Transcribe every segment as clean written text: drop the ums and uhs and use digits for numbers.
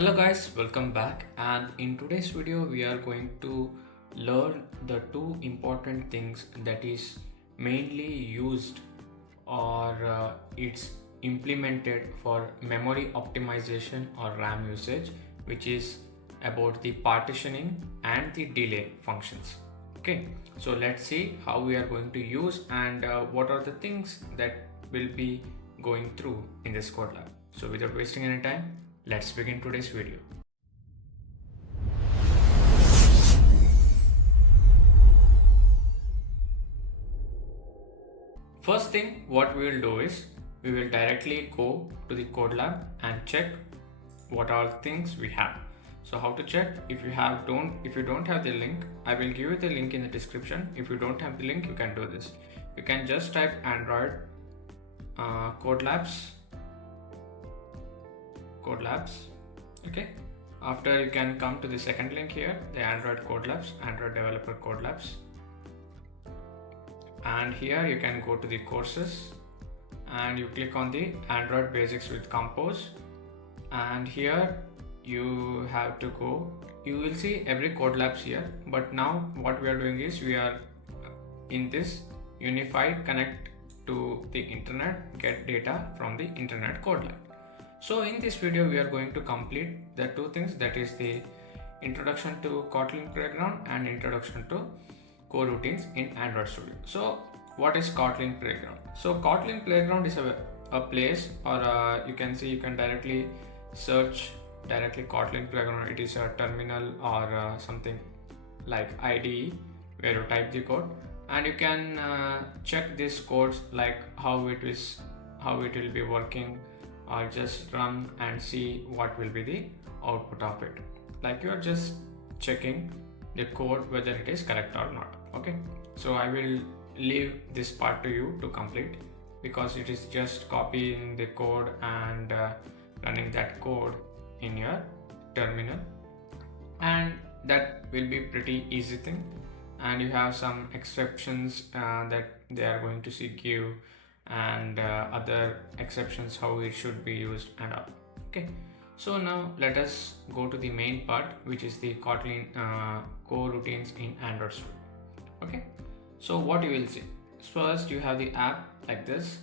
Hello guys, welcome back, and in today's video we are going to learn the two important things that is mainly used or it's implemented for memory optimization or RAM usage, which is about the partitioning and the delay functions. Okay, so let's see how we are going to use and what are the things that will be going through in this CodeLab. So without wasting any time, let's begin today's video. First thing what we will do is we will directly go to the CodeLab and check what are things we have. So how to check? If you don't have the link, I will give you the link in the description. If you don't have the link, you can do this. You can just type Android codelabs. Okay, after you can come to the second link here, the Android codelabs, Android developer codelabs, and here you can go to the courses and you click on the Android basics with Compose, and here you have to go, you will see every codelabs here, but now what we are doing is we are in this unified connect to the internet, get data from the internet codelab. So in this video we are going to complete the two things, that is the introduction to Kotlin Playground and introduction to coroutines in Android Studio. So what is Kotlin Playground? So Kotlin Playground is a place, or you can directly search directly Kotlin Playground. It is a terminal or something like IDE where you type the code, and you can check these codes like how it will be working, or just run and see what will be the output of it. Like you are just checking the code whether it is correct or not. Okay, so I will leave this part to you to complete, because it is just copying the code and running that code in your terminal, and that will be pretty easy thing. And you have some exceptions that they are going to see give, and other exceptions how it should be used and all. Okay, so now let us go to the main part, which is the Kotlin coroutines in Android Studio. Okay, so what you will see, first you have the app like this,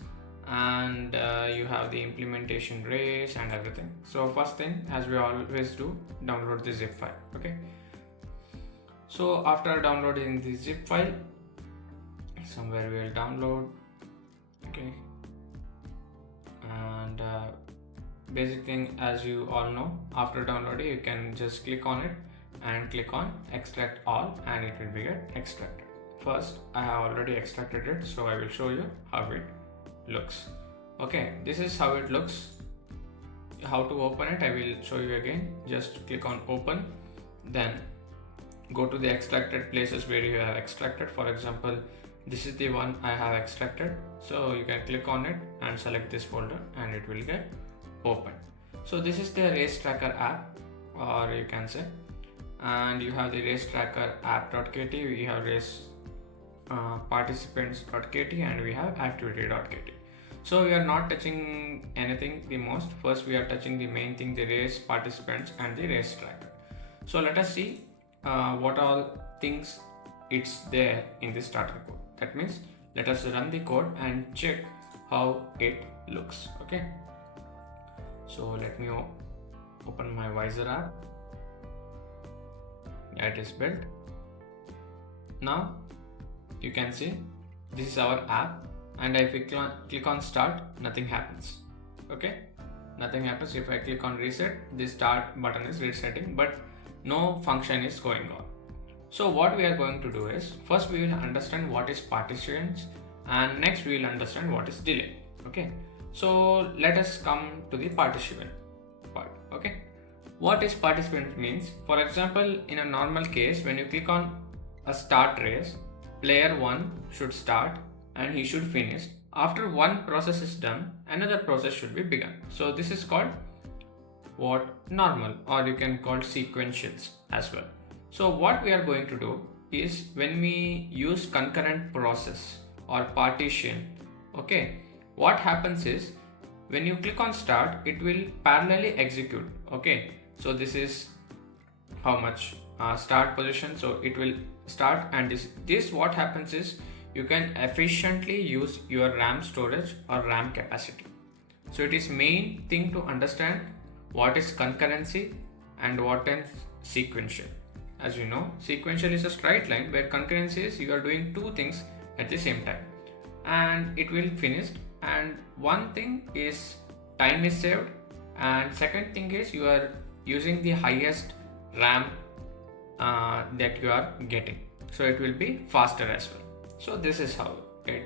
and you have the implementation race and everything. So first thing, as we always do, download the zip file. Okay, so after downloading the zip file, somewhere we will download. Okay, and basic thing, as you all know, after downloading you can just click on it and click on extract all, and it will be get extracted. First, I have already extracted it, so I will show you how it looks. Okay, this is how it looks. How to open it, I will show you again. Just click on open, then go to the extracted places where you have extracted. For example, this is the one I have extracted, so you can click on it and select this folder and it will get open. So this is the race tracker app, or you can say, and you have the race tracker app.kt, we have race participants.kt, and we have activity.kt. So we are not touching anything the most. First we are touching the main thing, the race participants and the race tracker. So let us see what all things it's there in the starter code. That means let us run the code and check how it looks. Okay, so let me open my Visor app. Yeah, it is built. Now you can see this is our app, and if we click on start, nothing happens. Okay, nothing happens. If I click on reset, the start button is resetting, but no function is going on. So what we are going to do is, first we will understand what is partitions, and next we will understand what is delay. Okay, so let us come to the participant part. Okay, what is participant means, for example, in a normal case, when you click on a start race, player 1 should start and he should finish. After one process is done, another process should be begun. So this is called what? Normal, or you can call sequentials as well. So what we are going to do is, when we use concurrent process or partition, okay, what happens is when you click on start, it will parallelly execute. Okay, So this is how much start position. So it will start, and this what happens is you can efficiently use your RAM storage or RAM capacity. So it is main thing to understand what is concurrency and what is sequential. As you know, sequential is a straight line, where concurrency is you are doing two things at the same time and it will finish. And one thing is time is saved, and second thing is you are using the highest RAM that you are getting, so it will be faster as well. So this is how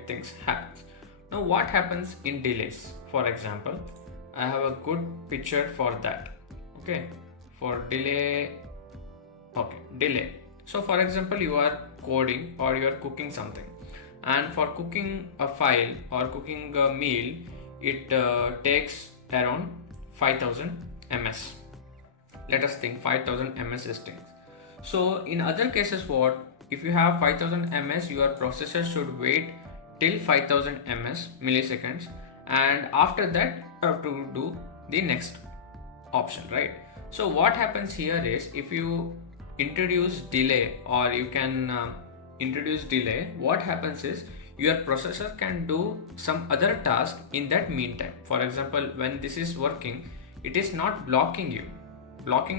things happens. Now what happens in delays? For example, I have a good picture for that. Okay, for delay. Okay, delay. So for example, you are coding or you are cooking something, and for cooking a file or cooking a meal, it takes around 5000 ms. Let us think 5000 ms is things. So in other cases, what if you have 5000 ms, your processor should wait till 5000 ms milliseconds, and after that you have to do the next option, right? So what happens here is, if you introduce delay, or you can introduce delay, what happens is your processor can do some other task in that meantime. For example, when this is working, it is not blocking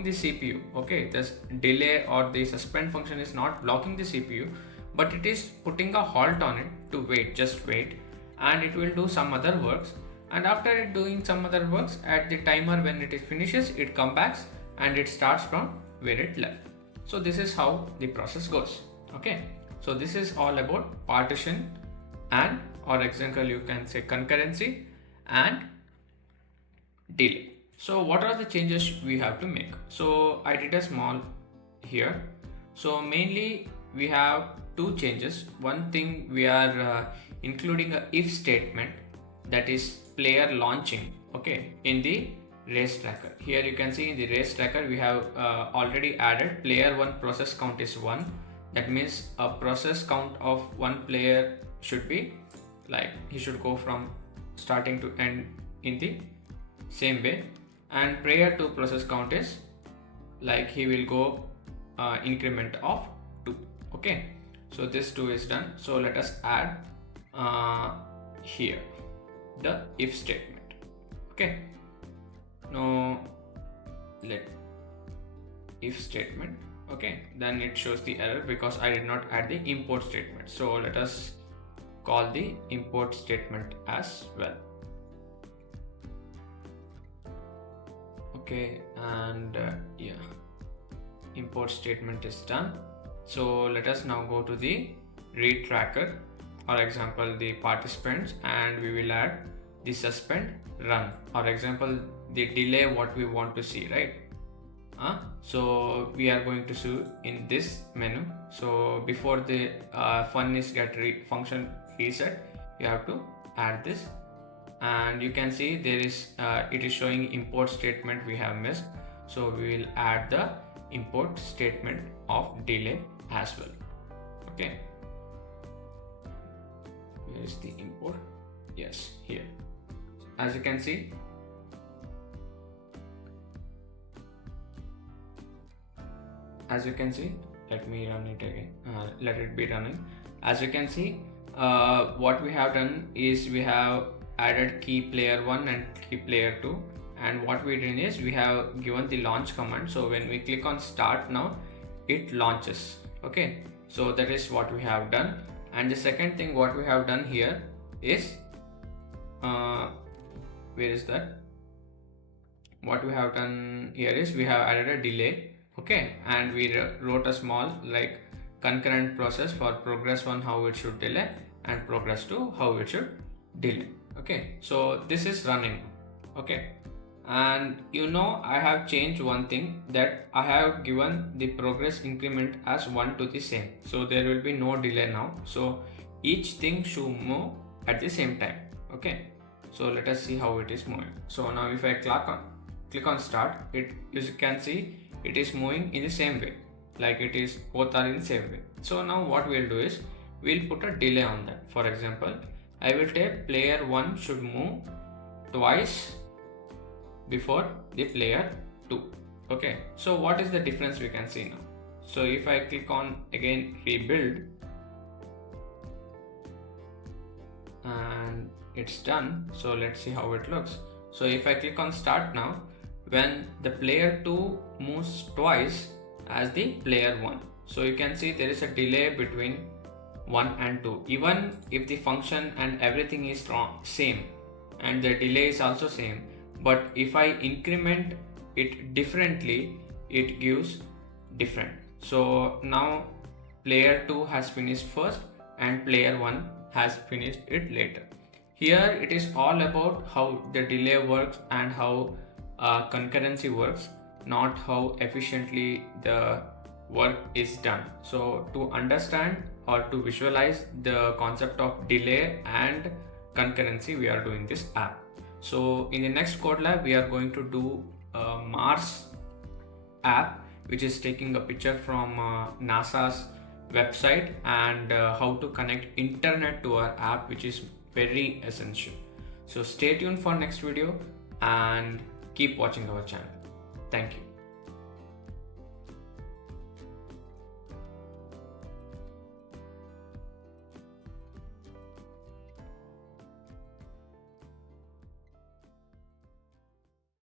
the CPU. Okay, this delay or the suspend function is not blocking the CPU, but it is putting a halt on it to wait, just wait, and it will do some other works. And after it doing some other works, at the timer when it finishes, it comes back and it starts from where it left. So this is how the process goes. Okay, so this is all about partition and, or example you can say concurrency and delay. So what are the changes we have to make? So I did a small here. So mainly we have two changes. One thing, we are including a if statement, that is player launching, okay, in the race tracker. Here you can see in the race tracker we have already added player 1 process count is 1. That means a process count of one player should be like, he should go from starting to end in the same way. And player 2 process count is like, he will go increment of 2. Okay, so this 2 is done. So let us add here the if statement. Okay, now let if statement. Okay, then it shows the error because I did not add the import statement. So let us call the import statement as well. Okay, and yeah, import statement is done. So let us now go to the read tracker, or example the participants, and we will add the suspend run, or example the delay what we want to see, right? So we are going to see in this menu. So before the function reset, you have to add this, and you can see there is it is showing import statement we have missed. So we will add the import statement of delay as well. Okay, where is the import? Yes, here. As you can see, let me run it again, let it be running. As you can see, what we have done is we have added key player 1 and key player 2, and what we did is we have given the launch command. So when we click on start now, it launches. Okay, so that is what we have done. And the second thing what we have done here is where is that? What we have done here is we have added a delay. Okay, and we wrote a small like concurrent process for progress 1 how it should delay, and progress 2 how it should delay. Okay, so this is running. Okay, and you know, I have changed one thing, that I have given the progress increment as 1 to the same, so there will be no delay now. So each thing should move at the same time. Okay, so let us see how it is moving. So now if I click on start, it, as you can see, it is moving in the same way, like it is both are in the same way. So now what we'll do is we'll put a delay on that. For example, I will take player 1 should move twice before the player 2. Okay, so what is the difference we can see now? So if I click on again rebuild, and it's done. So let's see how it looks. So if I click on start now, when the player 2 moves twice as the player 1, so you can see there is a delay between 1 and 2, even if the function and everything is same and the delay is also same, but if I increment it differently, it gives different. So now player 2 has finished first and player 1 has finished it later. Here it is all about how the delay works and how concurrency works, not how efficiently the work is done. So to understand or to visualize the concept of delay and concurrency, we are doing this app. So in the next CodeLab, we are going to do a Mars app, which is taking a picture from NASA's website, and how to connect internet to our app, which is very essential. So stay tuned for next video and keep watching our channel. Thank you.